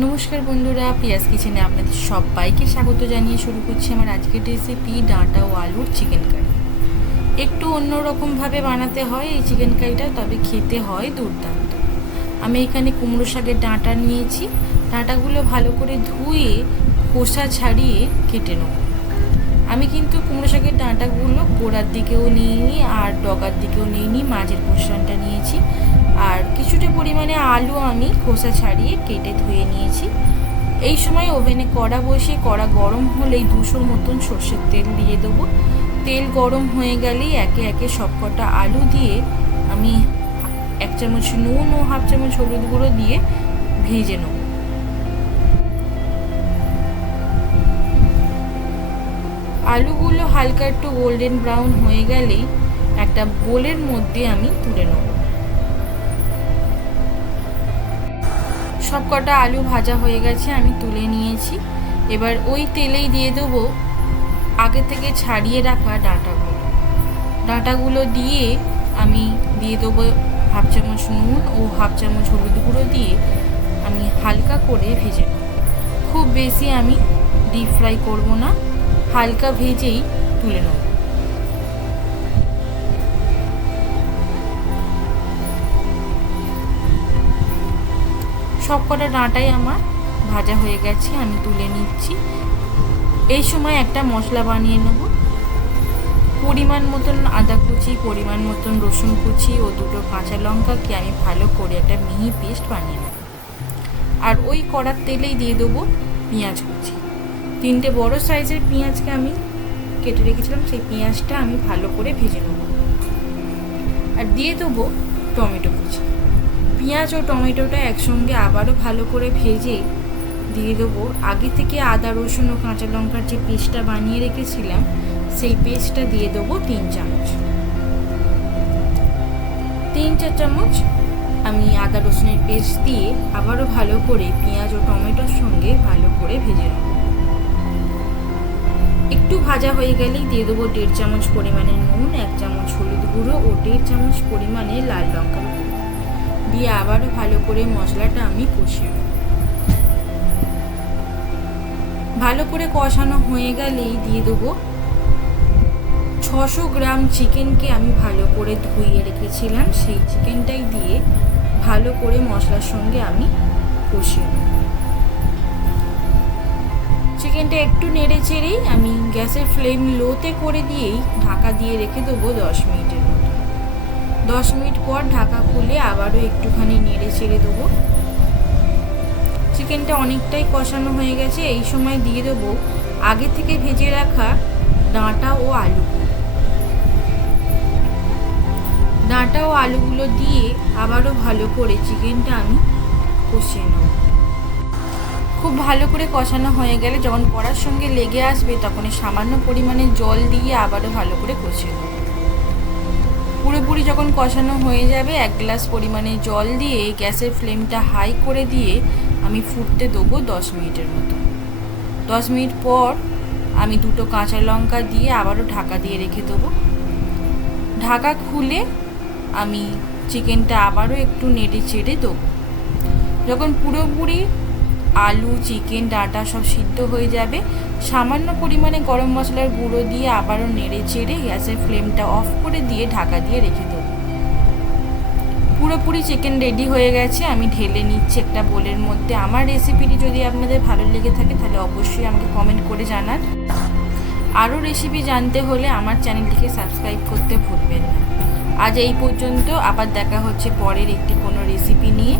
নমস্কার বন্ধুরা, পিয়াস কিচেনে আপনাদের সবাইকে স্বাগত জানিয়ে শুরু করছি আমার আজকের রেসিপি ডাঁটা ও আলুর চিকেন কারি। একটু অন্যরকমভাবে বানাতে হয় এই চিকেন কারিটা, তবে খেতে হয় দুর্দান্ত। আমি এখানে কুমড়ো শাকের ডাঁটা নিয়েছি। ডাঁটাগুলো ভালো করে ধুয়ে খোসা ছাড়িয়ে কেটে নেব। আমি কিন্তু কুমড়ো শাকের ডাঁটাগুলো গোড়ার দিকেও নিইনি আর ডগার দিকেও নিইনি, মাঝের পোর্শনটা নিয়েছি। আর কিছুটা পরিমাণে আলু আমি খোসা ছাড়িয়ে কেটে ধুয়ে নিয়েছি। এই সময় ওভেনে কড়া বসিয়ে কড়া গরম হলেই 200 মতন সর্ষের তেল দিয়ে দেবো। তেল গরম হয়ে গেলেই একে একে সবকটা আলু দিয়ে আমি 1 চামচ নুন ও 1/2 চামচ হলুদ গুঁড়ো দিয়ে ভেজে নেব। আলুগুলো হালকা একটু গোল্ডেন ব্রাউন হয়ে গেলেই একটা বোলের মধ্যে আমি তুলে নেব। সব কটা আলু ভাজা হয়ে গেছে, আমি তুলে নিয়েছি। এবার ওই তেলেই দিয়ে দেবো আগে থেকে ছাড়িয়ে রাখা ডাঁটাগুলো দিয়ে আমি দিয়ে দেবো 1/2 চামচ নুন ও 1/2 চামচ হলুদ গুঁড়ো দিয়ে আমি হালকা করে ভেজে নেব। খুব বেশি আমি ডিপ ফ্রাই করব না, হালকা ভেজেই তুলে নেব। সব কটা ডাঁটাই আমার ভাজা হয়ে গেছে, আমি তুলে নিচ্ছি। এই সময় একটা মশলা বানিয়ে নেব। পরিমাণ মতন আদা কুচি, পরিমাণ মতন রসুন কুচি ও 2টো কাঁচা লঙ্কাকে আমি ভালো করে একটা মিহি পেস্ট বানিয়ে নেব। আর ওই কড়ার তেলেই দিয়ে দেবো পেঁয়াজ কুচি। 3টে বড় সাইজের পেঁয়াজকে আমি কেটে রেখেছিলাম, সেই পেঁয়াজটা আমি ভালো করে ভেজে নেব। আর দিয়ে দেবো টমেটো কুচি। পেঁয়াজ ও টমেটোটা একসঙ্গে আবারও ভালো করে ভেজে দিয়ে দেবো আগে থেকে আদা রসুন ও কাঁচা লঙ্কার যে পেস্টটা বানিয়ে রেখেছিলাম, সেই পেস্টটা দিয়ে দেবো 3 চামচ। 3-4 চামচ আমি আদা রসুনের পেস্ট দিয়ে আবারও ভালো করে পেঁয়াজ ও টমেটোর সঙ্গে ভালো করে ভেজে নেব। একটু ভাজা হয়ে গেলেই দিয়ে দেবো 1.5 চামচ পরিমাণে নুন, 1 চামচ হলুদ গুঁড়ো ও 1.5 চামচ পরিমাণে লাল লঙ্কার গুঁড়ো দিয়ে আবারও ভালো করে মশলাটা আমি কষিয়ে নেব। ভালো করে কষানো হয়ে গেলেই দিয়ে দেবো 600 গ্রাম চিকেনকে আমি ভালো করে ধুয়ে রেখেছিলাম, সেই চিকেনটাই দিয়ে ভালো করে মশলার সঙ্গে আমি কষিয়ে নেব। চিকেনটা একটু নেড়ে চেড়েই আমি গ্যাসের ফ্লেম লোতে করে দিয়েই ঢাকা দিয়ে রেখে দেবো 10 মিনিটের মতো। 10 মিনিট পর ঢাকা খুলে আবারও একটুখানি নেড়ে চেড়ে দেবো। চিকেনটা অনেকটাই কষানো হয়ে গেছে। এই সময় দিয়ে দেবো আগে থেকে ভেজে রাখা ডাঁটা ও আলুগুলো দিয়ে আবারও ভালো করে চিকেনটা আমি কষিয়ে নেব। খুব ভালো করে কষানো হয়ে গেলে যখন কড়ার সঙ্গে লেগে আসবে, তখন সামান্য পরিমাণে জল দিয়ে আবারও ভালো করে কষিয়ে নেব। পুরোপুরি যখন কষানো হয়ে যাবে, 1 গ্লাস পরিমাণে জল দিয়ে গ্যাসের ফ্লেমটা হাই করে দিয়ে আমি ফুটতে দেবো 10 মিনিটের মতো। 10 মিনিট পর আমি 2টো কাঁচা লঙ্কা দিয়ে আবারও ঢাকা দিয়ে রেখে দেবো। ঢাকা খুলে আমি চিকেনটা আবারও একটু নেড়ে চেড়ে দেবো। যখন পুরোপুরি আলু, চিকেন, ডাঁটা সব সিদ্ধ হয়ে যাবে, সামান্য পরিমাণে গরম মশলার গুঁড়ো দিয়ে আবারও নেড়ে চেড়ে গ্যাসের ফ্লেমটা অফ করে দিয়ে ঢাকা দিয়ে রেখে দেবো। পুরোপুরি চিকেন রেডি হয়ে গেছে, আমি ঢেলে নিচ্ছি একটা বোলের মধ্যে। আমার রেসিপিটি যদি আপনাদের ভালো লেগে থাকে তাহলে অবশ্যই আমাকে কমেন্ট করে জানান। আরও রেসিপি জানতে হলে আমার চ্যানেলটিকে সাবস্ক্রাইব করতে ভুলবেন না। আজ এই পর্যন্ত, আবার দেখা হচ্ছে পরের একটি কোনো রেসিপি নিয়ে।